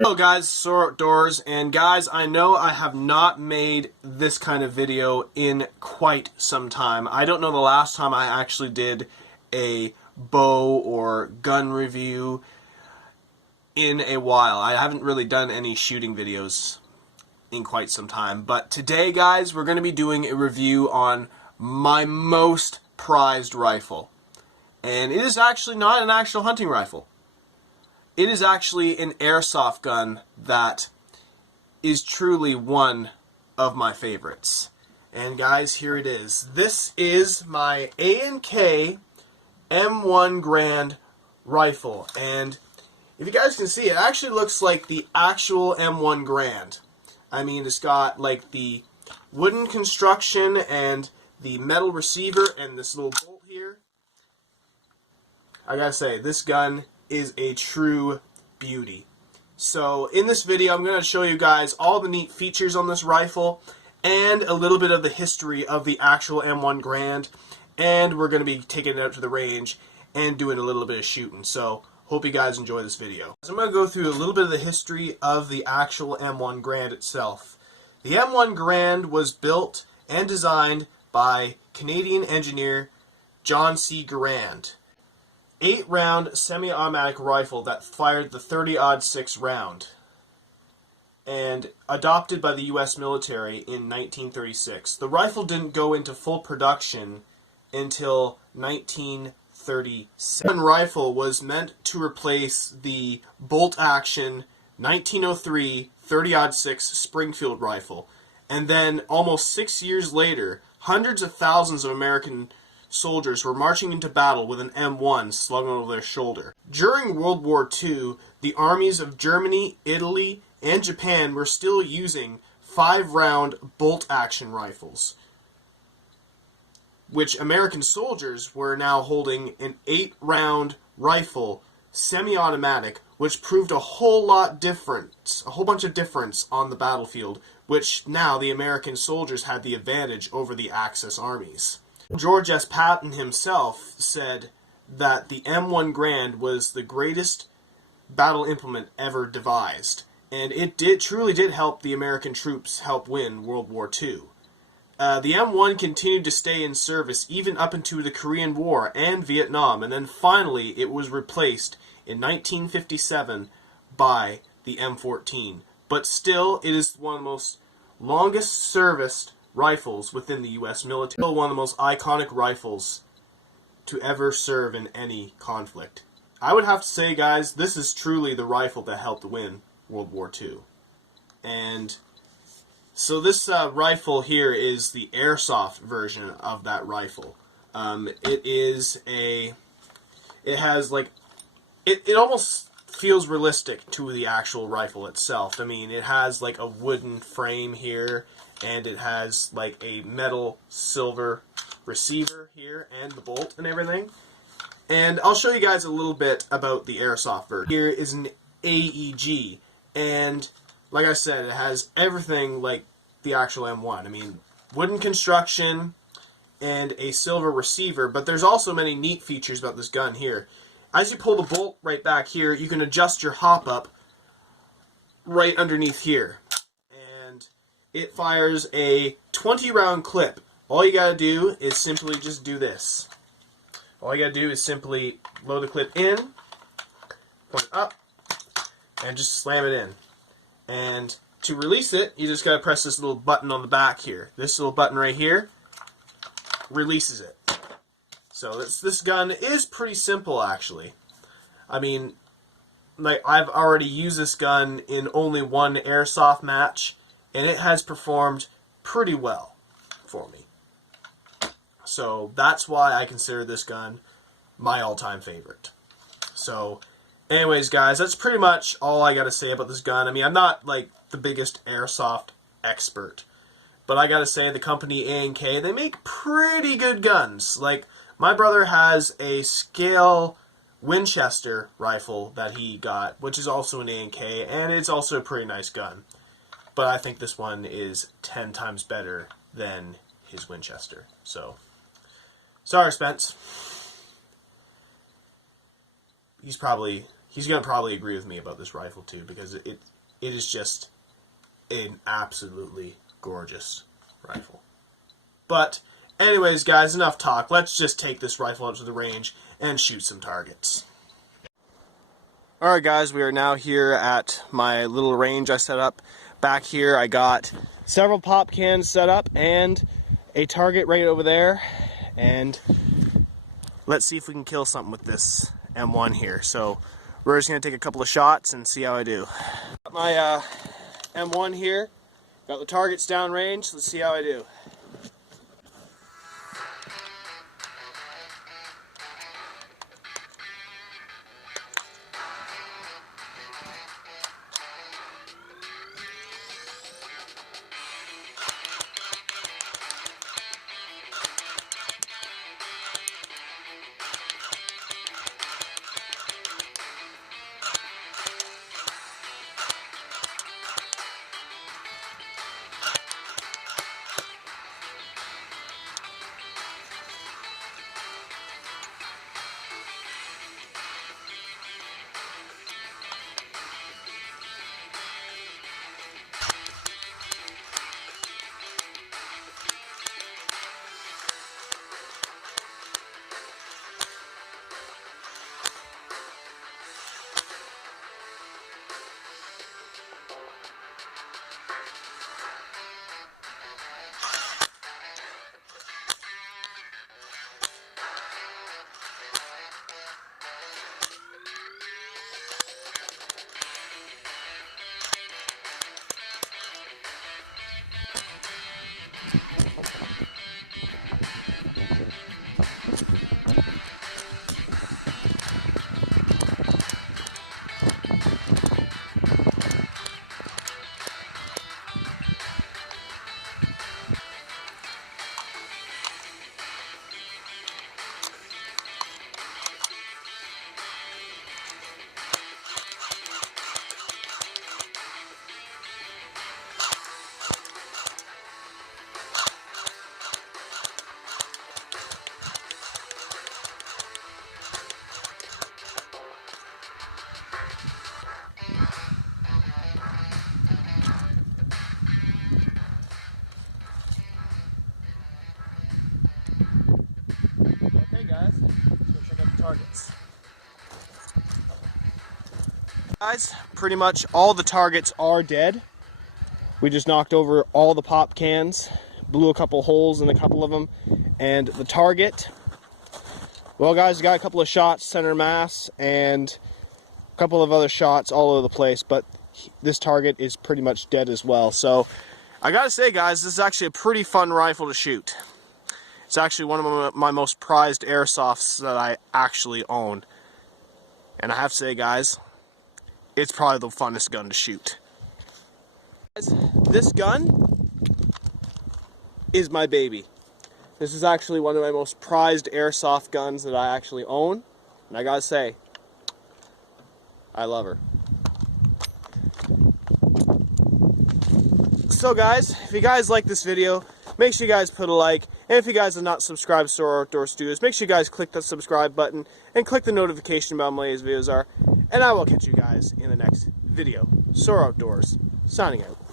Hello guys, Soar Outdoors, and guys, I know I have not made this kind of video in quite some time. I don't know the last time I actually did a bow or gun review in a while. I haven't really done any shooting videos in quite some time, but today guys, we're going to be doing a review on my most prized rifle. And it is actually not an actual hunting rifle. It is actually an airsoft gun that is truly one of my favorites. And guys, here it is. This is my A&K M1 Grand rifle. And if you guys can see, it actually looks like the actual M1 Grand. I mean, it's got like the wooden construction and the metal receiver and this little bolt here. I gotta say, this gun is a true beauty. So in this video I'm going to show you guys all the neat features on this rifle and a little bit of the history of the actual M1 Grand, and we're going to be taking it out to the range and doing a little bit of shooting. So hope you guys enjoy this video. So I'm going to go through a little bit of the history of the actual M1 Grand itself. The M1 Grand was built and designed by Canadian engineer John C. Garand. 8-round semi-automatic rifle that fired the .30-06 round, and adopted by the U.S. military in 1936. The rifle didn't go into full production until 1937. The rifle was meant to replace the bolt-action 1903 .30-06 Springfield rifle, and then almost 6 years later, hundreds of thousands of American soldiers were marching into battle with an M1 slung over their shoulder. During World War II, the armies of Germany, Italy, and Japan were still using 5-round bolt-action rifles, which American soldiers were now holding an 8-round rifle, semi-automatic, which proved a whole bunch of difference on the battlefield, which now the American soldiers had the advantage over the Axis armies. George S. Patton himself said that the M1 Grand was the greatest battle implement ever devised, and it truly did help the American troops help win World War II. The M1 continued to stay in service even up into the Korean War and Vietnam, and then finally it was replaced in 1957 by the M14. But still, it is one of the most longest serviced rifles within the U.S. military. Still one of the most iconic rifles to ever serve in any conflict. I would have to say, guys, this is truly the rifle that helped win World War II. And so this rifle here is the airsoft version of that rifle. It almost feels realistic to the actual rifle itself. I mean, it has like a wooden frame here, and it has like a metal silver receiver here and the bolt and everything. And I'll show you guys a little bit about the airsoft version. Here is an AEG, and like I said, it has everything like the actual M1. I mean, wooden construction and a silver receiver, but there's also many neat features about this gun here. As you pull the bolt right back here, you can adjust your hop up right underneath here. It fires a 20-round clip. All you gotta do is simply just do this. All you gotta do is simply load the clip in, point it up, and just slam it in. And to release it, you just gotta press this little button on the back here. This little button right here releases it. So this gun is pretty simple, actually. I mean, like, I've already used this gun in only one airsoft match, and it has performed pretty well for me. So that's why I consider this gun my all-time favorite. So anyways, guys, that's pretty much all I got to say about this gun. I mean, I'm not like the biggest airsoft expert, but I got to say the company A&K, they make pretty good guns. Like, my brother has a scale Winchester rifle that he got, which is also an A&K, and it's also a pretty nice gun. But I think this one is 10 times better than his Winchester. So, sorry, Spence. He's probably he's going to probably agree with me about this rifle too, because it is just an absolutely gorgeous rifle. But anyways, guys, enough talk. Let's just take this rifle out to the range and shoot some targets. Alright guys, we are now here at my little range I set up. Back here I got several pop cans set up and a target right over there. And let's see if we can kill something with this M1 here. So we're just going to take a couple of shots and see how I do. Got my M1 here. Got the targets downrange. Let's see how I do. Targets. Guys, pretty much all the targets are dead. We just knocked over all the pop cans, blew a couple holes in a couple of them, and the target, well guys, got a couple of shots center mass and a couple of other shots all over the place, but this target is pretty much dead as well. So I gotta say guys, this is actually a pretty fun rifle to shoot. It's actually one of my most prized airsofts that I actually own. And I have to say, guys, it's probably the funnest gun to shoot. This gun is my baby. This is actually one of my most prized airsoft guns that I actually own. And I gotta say, I love her. So guys, if you guys like this video, make sure you guys put a like, and if you guys are not subscribed to Soro Outdoor Studios, make sure you guys click that subscribe button and click the notification bell when my latest videos are, and I will catch you guys in the next video. Soro Outdoors, signing out.